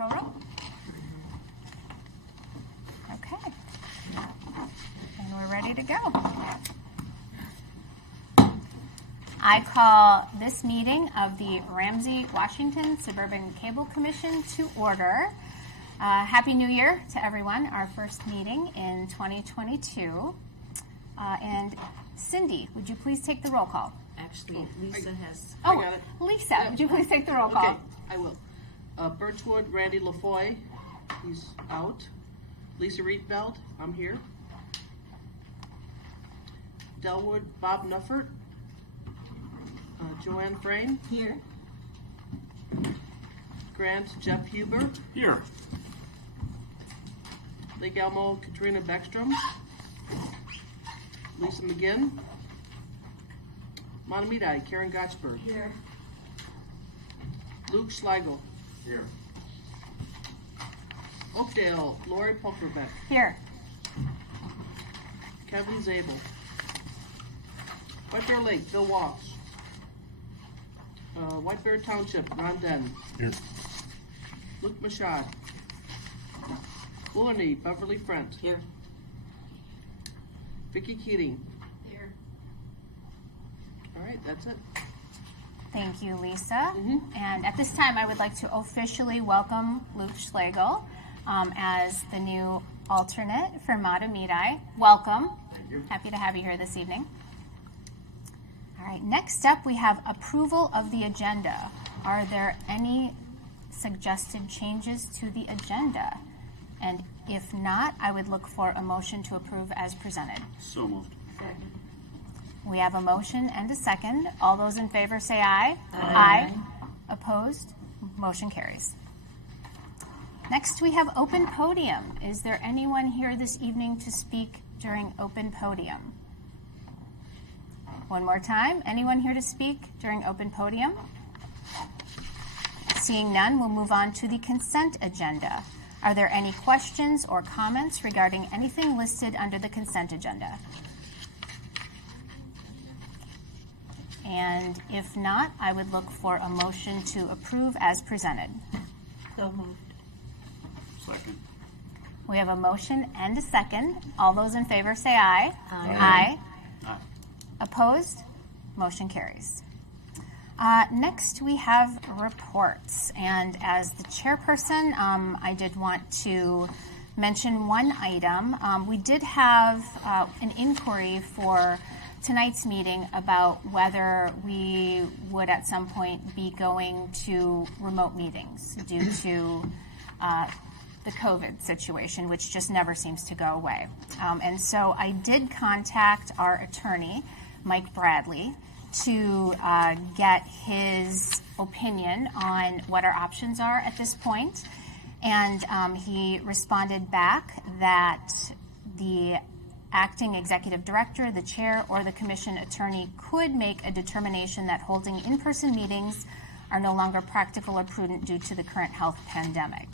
control room. Okay. And we're ready to go. I call this meeting of the Ramsey, Washington Suburban Cable Commission to order. Happy New Year to everyone, our first meeting in 2022. And Cindy, would you please take the roll call? Actually, Lisa has. Oh, I got it. Lisa, Yep. would you please take the roll call? Okay, I will. Birchwood, Randy LaFoy, he's out. Lisa Rietveld, I'm here. Delwood, Bob Nuffert. Joanne Frame. Here. Grant, Jeff Huber. Here. Lake Elmo, Katrina Beckstrom. Lisa McGinn. Matamidi, Karen Gotchberg. Here. Luke Schlegel. Here. Oakdale, Lori Pulverbeck. Here. Kevin Zabel. White Bear Lake, Bill Walsh. White Bear Township, Ron Den. Here. Luke Machad. Boulogne, Beverly Frent. Here. Vicki Keating. Here. All right, that's it. Thank you, Lisa. Mhm. And at this time, I would like to officially welcome Luke Schlegel as the new alternate for Matamidi. Welcome. Thank you. Happy to have you here this evening. All right, next up we have approval of the agenda. Are there any suggested changes to the agenda? And if not, I would look for a motion to approve as presented. So moved. Second. We have a motion and a second. All those in favor say aye. Aye. Opposed? Motion carries. Next, we have open podium. Is there anyone here this evening to speak during open podium? One more time. Anyone here to speak during open podium? Seeing none, we'll move on to the consent agenda. Are there any questions or comments regarding anything listed under the consent agenda? And if not, I would look for a motion to approve as presented. So moved. Second. We have a motion and a second. All those in favor say aye. Aye. Aye. Opposed? Motion carries. Next, we have reports. And as the chairperson, I did want to mention one item. We did have an inquiry for tonight's meeting about whether we would at some point be going to remote meetings due to the COVID situation, which just never seems to go away. And so I did contact our attorney, Mike Bradley, to get his opinion on what our options are at this point. And he responded back that the acting executive director, the chair, or the commission attorney could make a determination that holding in-person meetings are no longer practical or prudent due to the current health pandemic.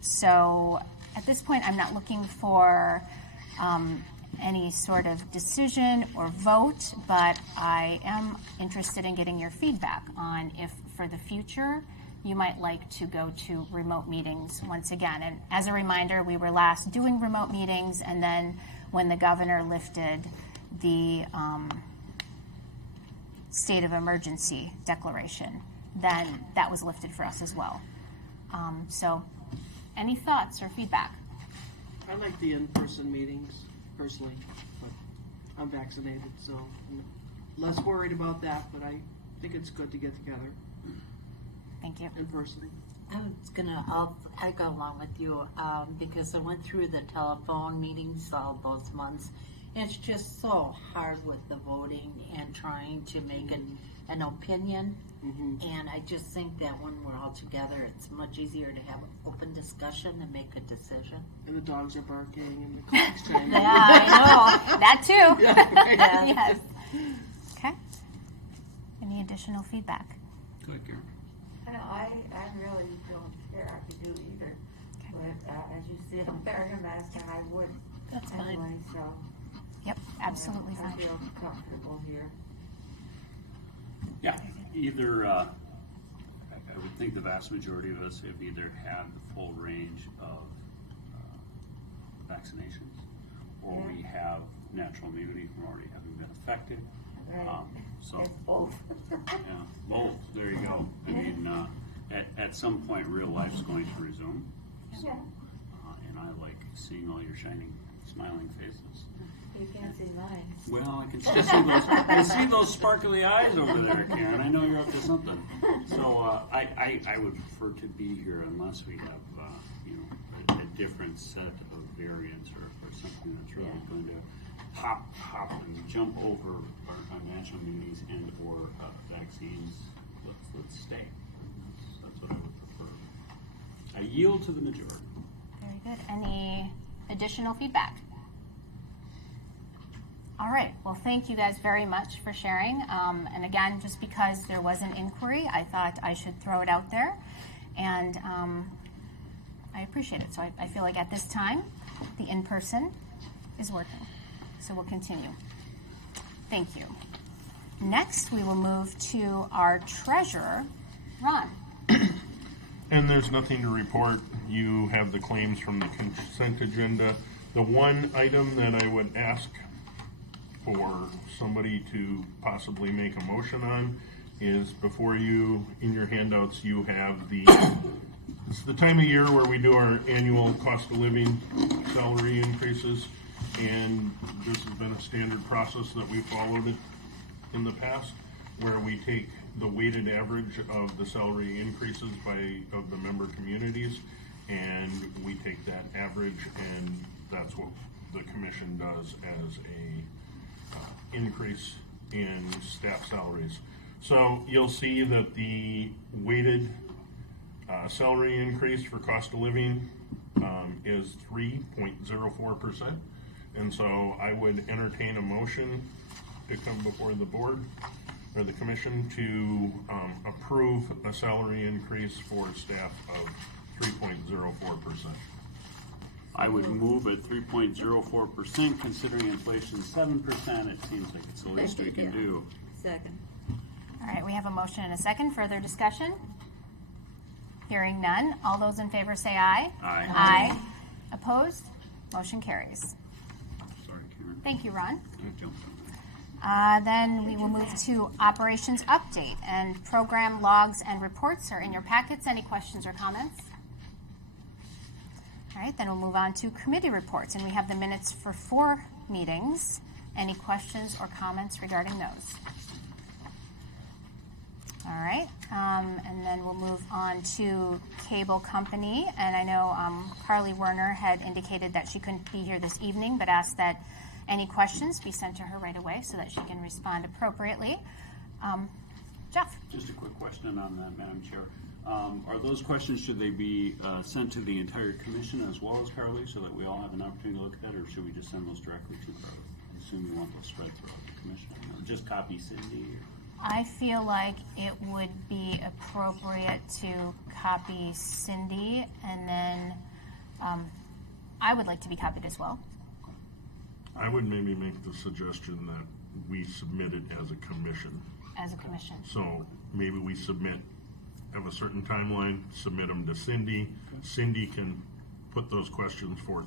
So at this point, I'm not looking for any sort of decision or vote, but I am interested in getting your feedback on if for the future you might like to go to remote meetings once again. And as a reminder, we were last doing remote meetings, and then when the governor lifted the state of emergency declaration, then that was lifted for us as well. So any thoughts or feedback? I like the in-person meetings personally, but I'm vaccinated, so I'm less worried about that, but I think it's good to get together Thank you. in person. I go along with you because I went through the telephone meetings all those months. It's just so hard with the voting and trying to make an opinion. Mm-hmm. And I just think that when we're all together, it's much easier to have an open discussion and make a decision. And the dogs are barking and the clock's chiming. Yeah, I know. That too. Yeah, right. Yes. Okay. Any additional feedback? Go ahead, Karen. I really don't care. I could do either. But as you see, I'm wearing a mask and I would That's anyway, fine. so Yep, absolutely I fine. feel comfortable here. Yeah, either would think the vast majority of us have either had the full range of vaccinations, or we have natural immunity from already having been affected. Right. So, It's both. yeah, both. There you go. I mean, at some point, real life's going to resume. So, Yeah. and I like seeing all your shining, smiling faces. You can't see mine. Well, I can still see those. I can see those sparkly eyes over there, Karen. I know you're up to something. So I would prefer to be here unless we have a different set of variants or something that's really going to hop and jump over our national immunities and or vaccines. Let's stay. That's what I would prefer. I yield to the majority. Very good. Any additional feedback? All right. Well, thank you guys very much for sharing. And again, just because there was an inquiry, I thought I should throw it out there. And I appreciate it. So I feel like at this time, the in-person is working. So we'll continue. Thank you. Next, we will move to our treasurer, Ron. And there's nothing to report. You have the claims from the consent agenda. The one item that I would ask for somebody to possibly make a motion on is before you, in your handouts, you have it's the time of year where we do our annual cost of living salary increases, and this has been a standard process that we followed in the past, where we take the weighted average of the salary increases of the member communities, and we take that average, and that's what the commission does as a increase in staff salaries. So you'll see that the weighted salary increase for cost of living is 3.04%. And so I would entertain a motion to come before the board or the commission to approve a salary increase for staff of 3.04%. I would move at 3.04%, considering inflation 7%. It seems like it's the least we can do. Second. All right, we have a motion and a second. Further discussion? Hearing none. All those in favor say aye. Aye. Aye. Opposed? Motion carries. Sorry, Karen. Thank you, Ron. I jumped on that. Then we will move to operations update, and program logs and reports are in your packets. Any questions or comments? All right, then we'll move on to committee reports, and we have the minutes for 4 meetings. Any questions or comments regarding those? All right, and then we'll move on to cable company, and I know Carly Werner had indicated that she couldn't be here this evening, but asked that any questions be sent to her right away so that she can respond appropriately. Jeff? Just a quick question on that, Madam Chair. Are those questions, should they be sent to the entire commission as well as Carly so that we all have an opportunity to look at that, or should we just send those directly to Carly? I assume you want those spread throughout the commission. Or just copy Cindy? I feel like it would be appropriate to copy Cindy, and then I would like to be copied as well. I would maybe make the suggestion that we submit it as a commission. As a commission. So maybe we have a certain timeline, submit them to Cindy. Cindy can put those questions forth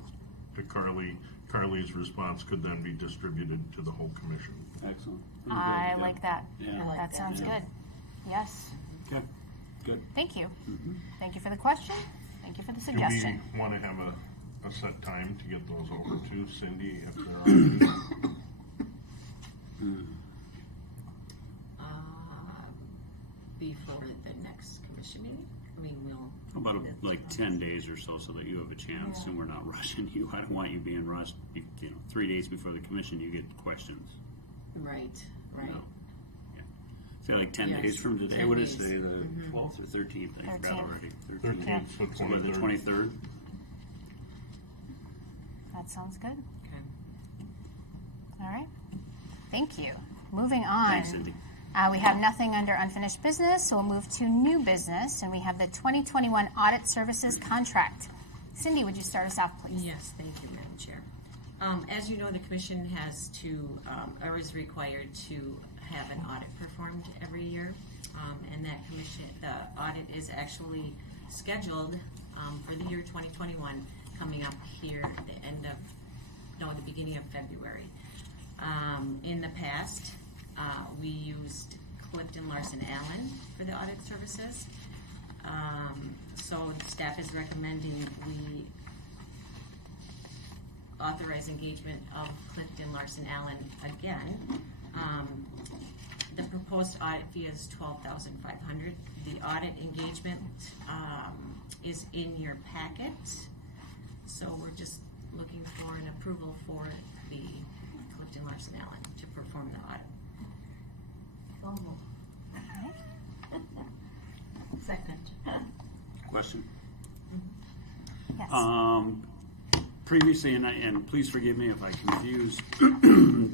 to Carly. Carly's response could then be distributed to the whole commission. Excellent. I like that. Yeah. That sounds good. Yes. Okay, good. Thank you. Thank you for the question. Thank you for the suggestion. Do we want to have a set time to get those over to Cindy if there are any? Before the next commission meeting? I mean, How about like 10 days or so that you have a chance and we're not rushing you? I don't want you being rushed, 3 days before the commission you get questions. Right. No. Yeah. Say like 10 days from today, 10 what days. is today, the 12th or 13th? I forgot 13th. already. 13th, so So by the 23rd? That sounds good. Okay. All right. Thank you. Moving on. Thanks, Cindy. We have nothing under unfinished business, so we'll move to new business, and we have the 2021 Audit Services Contract. Cindy, would you start us off, please? Yes, thank you, Madam Chair. As you know, the commission has to, or is required to have an audit performed every year. And that commission, the audit is actually scheduled for the year 2021, coming up here at the beginning of February. In the past, we used Clifton Larson Allen for the audit services. So staff is recommending we authorize engagement of Clifton Larson Allen again. The proposed audit fee is $12,500. The audit engagement is in your packet. So we're just looking for an approval for the Clifton Larson Allen to perform the audit. So moved. Second. Question? Yes. Previously, and please forgive me if I confuse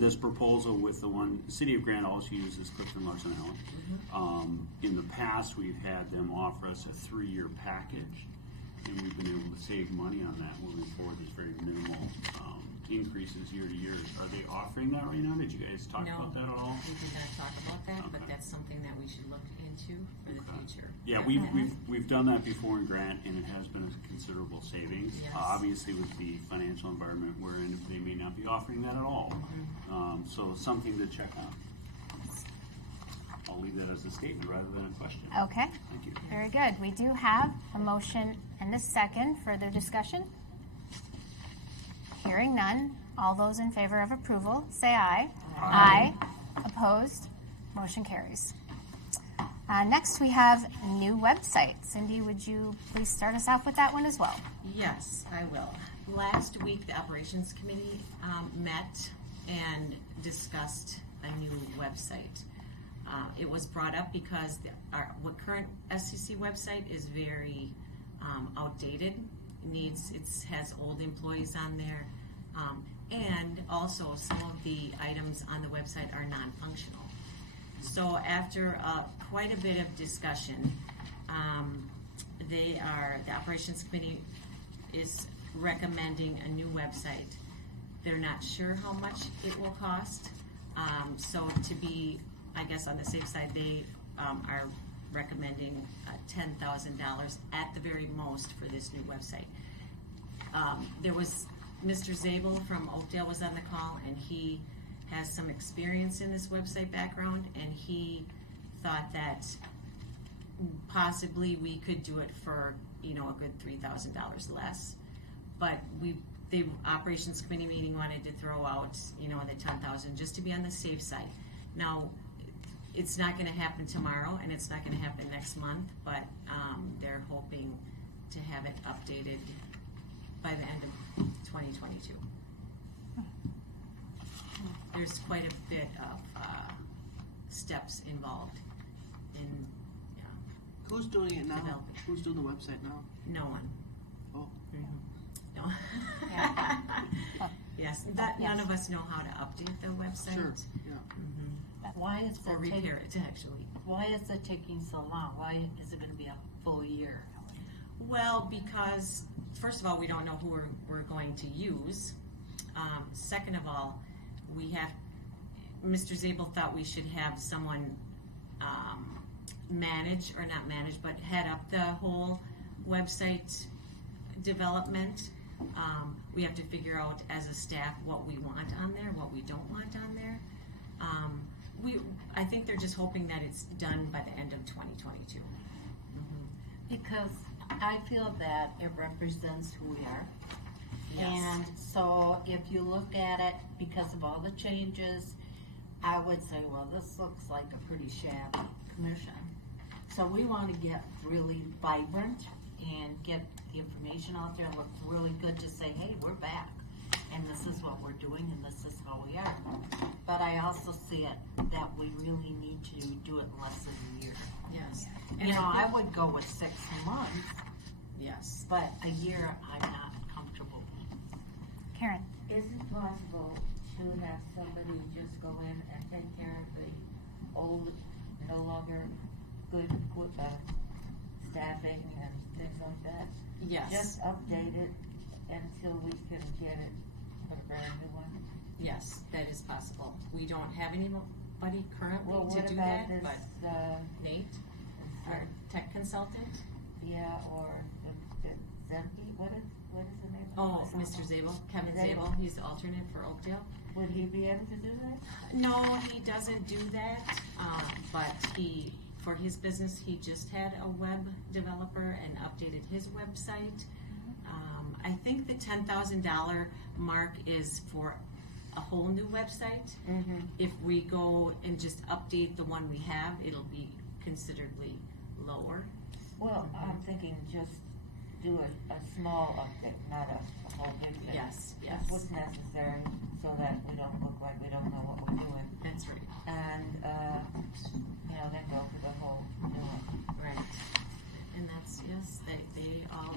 this proposal with the one, the City of Grant also uses Clifton Larson Allen. In the past, we've had them offer us a 3-year package, and we've been able to save money on that moving forward. There's very minimal increases year to year. Are they offering that right now? Did you guys talk about that at all? We did not talk about that, but Okay. that's something that we should look into for the future. Yeah, we've done that before in Grant, and it has been a considerable savings. Yes. Obviously, with the financial environment we're in, they may not be offering that at all. So something to check on. I'll leave that as a statement rather than a question. Okay. Thank you. Very good. We do have a motion and a second. Further discussion? Hearing none. All those in favor of approval, say aye. Aye. Opposed? Motion carries. Next, we have new website. Cindy, would you please start us off with that one as well? Yes, I will. Last week, the Operations Committee met and discussed a new website. It was brought up because our current SCC website is very outdated. It has old employees on there, and also some of the items on the website are non-functional. So after quite a bit of discussion, the Operations Committee is recommending a new website. They're not sure how much it will cost. So to be, I guess, on the safe side, they are recommending $10,000 at the very most for this new website. There was Mr. Zabel from Oakdale was on the call, and he has some experience in this website background, and he thought that possibly we could do it for a good $3,000 less. But the Operations Committee meeting wanted to throw out the $10,000 just to be on the safe side. Now, it's not going to happen tomorrow, and it's not going to happen next month, but they're hoping to have it updated by the end of 2022. There's quite a bit of steps involved in Who's doing it now? Developing. Who's doing the website now? no one. Oh. No. Yes, none of us know how to update the website. Sure. Yeah. Why is Or it repair it, actually. Why is it taking so long? Why is it going to be a full year? Well, because first of all, we don't know who we're going to use. Second of all, Mr. Zabel thought we should have someone manage, or not manage, but head up the whole website development. We have to figure out as a staff what we want on there, what we don't want on there. I think they're just hoping that it's done by the end of 2022. Because I feel that it represents who we are. Yes. And so if you look at it, because of all the changes, I would say, well, this looks like a pretty shabby commission. So we want to get really vibrant and get the information out there. It looks really good to say, hey, we're back. And this is what we're doing, and this is how we are. But I also see it that we really need to do it in less than a year. Yes. I would go with 6 months, Yes. but a year I'm not comfortable with. Karen? Is it possible to have somebody just go in and take care of the old, no longer good staffing and things like that? Yes. Just update it until we can get it for a brand new one? Yes, that is possible. We don't have anybody currently Well, to what do about that, this, but Nate, our tech consultant. yeah, or the Zemke, what is the name? Oh, of it? Mr. Zabel, Kevin Zabel. Zabel, he's the alternate for Oakdale. Would he be able to do that? No, he doesn't do that, but for his business, he just had a web developer and updated his website. I think the $10,000 mark is for a whole new website. Mm-hmm. If we go and just update the one we have, it'll be considerably lower. Well, I'm thinking just do a small update, not a whole big thing. Yes, yes. That's what's necessary, so that we don't look like we don't know what we're doing. That's right. And, then go for the whole new one. Right. And that's, yes, they all,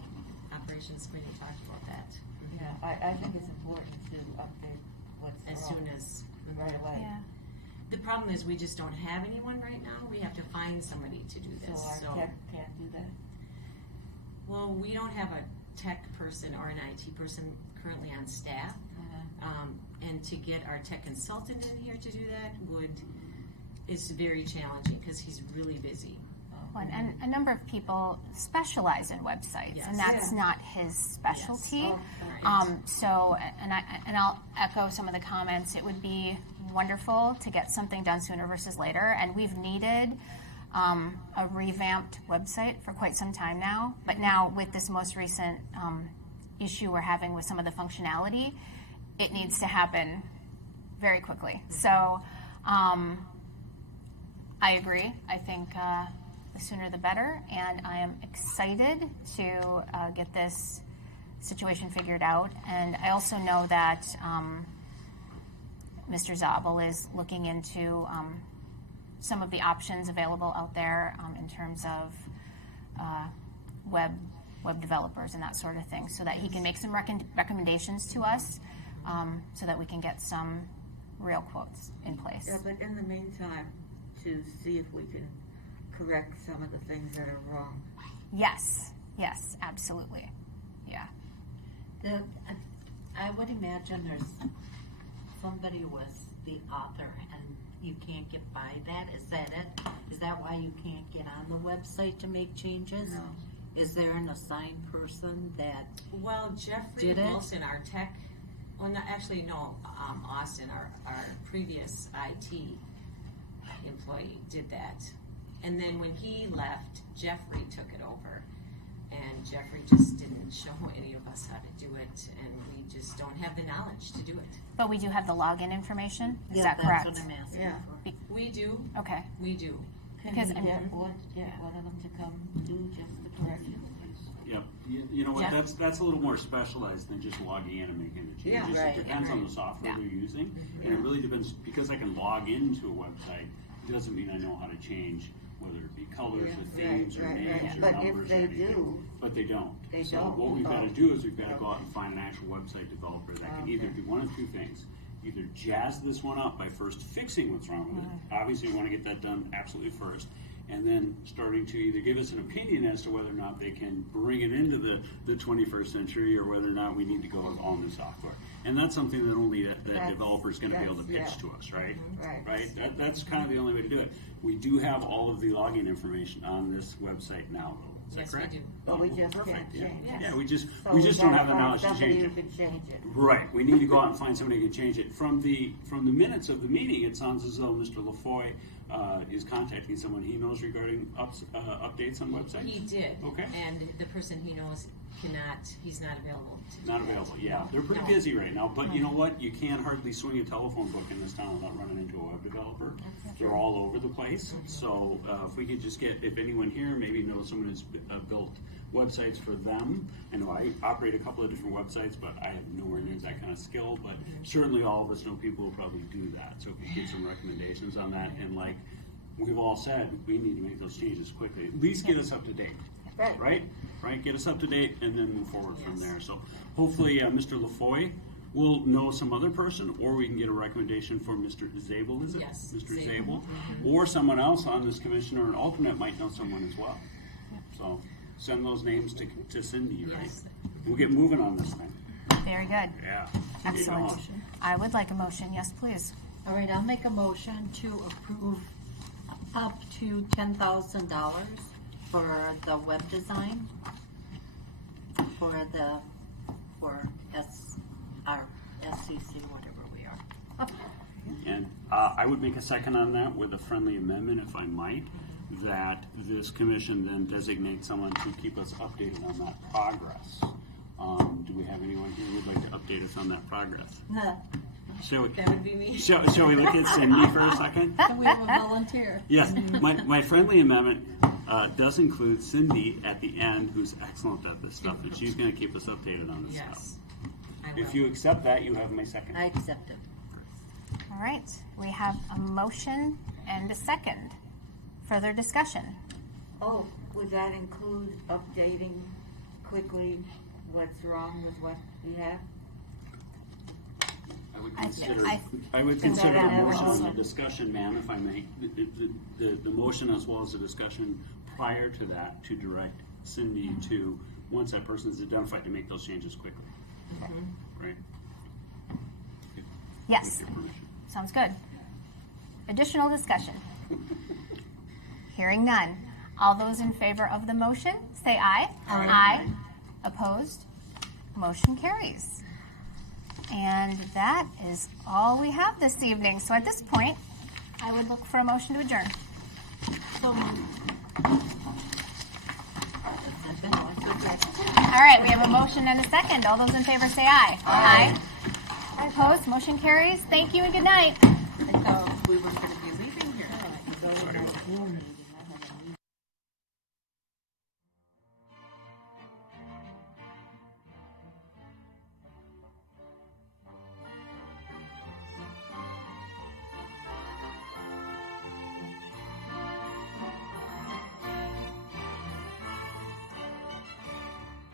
operations committee talked about that. Yeah, I think it's important to update what's As wrong soon as, right away. Yeah. the problem is we just don't have anyone right now. We have to find somebody to do So this, our tech can't do that. Well, we don't have a tech person or an IT person currently on staff. And to get our tech consultant in here to do that is very challenging because he's really busy. And a number of people specialize in websites, Yes. and that's Yeah. not his specialty. Oh, So, and I'll echo some of the comments. It would be wonderful to get something done sooner versus later, and we've needed a revamped website for quite some time now. But now with this most recent issue we're having with some of the functionality, it needs to happen very quickly. So I agree. I think the sooner the better, and I am excited to get this situation figured out. And I also know that Mr. Zabel is looking into some of the options available out there in terms of web developers and that sort of thing, so that he can make some recommendations to us, so that we can get some real quotes in place. Yeah, but in the meantime, to see if we can correct some of the things that are wrong. Yes, absolutely. Yeah. I would imagine there's somebody was the author and you can't get by that. Is that it? Is that why you can't get on the website to make changes? No. Is there an assigned person that Well, Jeffrey Did it? Wilson, our tech, well, not, actually, no, Austin, our previous IT employee did that. And then when he left, Jeffrey took it over. And Jeffrey just didn't show any of us how to do it, and we just don't have the knowledge to do it. But we do have the login information. Is Yeah, that that's correct? what I'm asking Yeah. for. We do, Okay. we do. Can Because, we I mean- get one of them to come do just the corrections? Yep. You know what? Yeah. That's a little more specialized than just logging in and making the Yeah, changes. right, It depends on right. the software Yeah. they're using, and it really depends. Because I can log into a website, it doesn't mean I know how to change whether it be colors or themes or names or But numbers. if they or anything. do, But they don't. They so don't. what we've got to Oh. do is we've got to go out and find an actual website developer that can either Okay. do one of two things. Either jazz this one up by first fixing what's wrong with it. Obviously, we want to get that done absolutely first. And then starting to either give us an opinion as to whether or not they can bring it into the 21st century, or whether or not we need to go with all new software. And that's something that only that developer is going to be able to pitch yeah. to us, right? Right. That's kind of the only way to do it. We do have all of the login information on this website now, though. Is that Yes, we correct? do. but we just Perfect. can't Yeah. change it. Yeah, we just So we just don't gotta have the find knowledge to somebody change who it. can change it. Right. We need to go out and find somebody who can change it. From the minutes of the meeting, it sounds as though Mr. LaFoy is contacting someone he knows regarding updates on websites. He did. Okay. And the person he knows he's not available to do Not that. available. Yeah, they're pretty No. busy right now. But you know what? You can't hardly swing a telephone book in this town without running into a web developer. They're all over the place. So if we could just get, if anyone here maybe knows someone who's built websites for them. I know I operate a couple of different websites, but I have nowhere near that kind of skill. But certainly all of us know people who probably do that. So if we give some recommendations on that, and like we've all said, we need to make those changes quickly. At least get us up to date. Right. Right? Get us up to date and then move forward from Yes. there. So hopefully Mr. LaFoy will know some other person, or we can get a recommendation for Mr. Zabel, is it? Yes, Mr. Zabel. Zabel. Or someone else on this commission or an alternate might know someone as well. So send those names to Cindy, right? Yes. We'll get moving on this thing. Very good. Yeah. Excellent. I would like a motion. Yes, please. All right, I'll make a motion to approve up to $10,000 for the web design for our SCC, whatever we are. And I would make a second on that with a friendly amendment, if I might, that this commission then designates someone to keep us updated on that progress. Do we have anyone here who would like to update us on that progress? No. Shall we, That would be me. shall we look at Cindy for a second? Can we have a volunteer? Yes, my friendly amendment does include Cindy at the end, who's excellent at this stuff, and she's going to keep us updated on this Yes. stuff. I will. If you accept that, you have my second. I accept it. All right, we have a motion and a second. Further discussion? Oh, would that include updating quickly what's wrong with what we have? I would I consider, thi- I would think consider that a would motion also- on the discussion, ma'am, if I may. The motion as well as the discussion prior to that to direct Cindy to, once that person is identified, to make those changes quickly. Right? Yes, With your permission. sounds good. Additional discussion? Hearing none. All those in favor of the motion, say aye. Aye. Opposed? Motion carries. And that is all we have this evening. So at this point, I would look for a motion to adjourn. So moved. All right, we have a motion and a second. All those in favor say aye. Aye. Opposed? Motion carries. Thank you and good night. I thought we were going to be leaving here. It's always like Zoom meeting.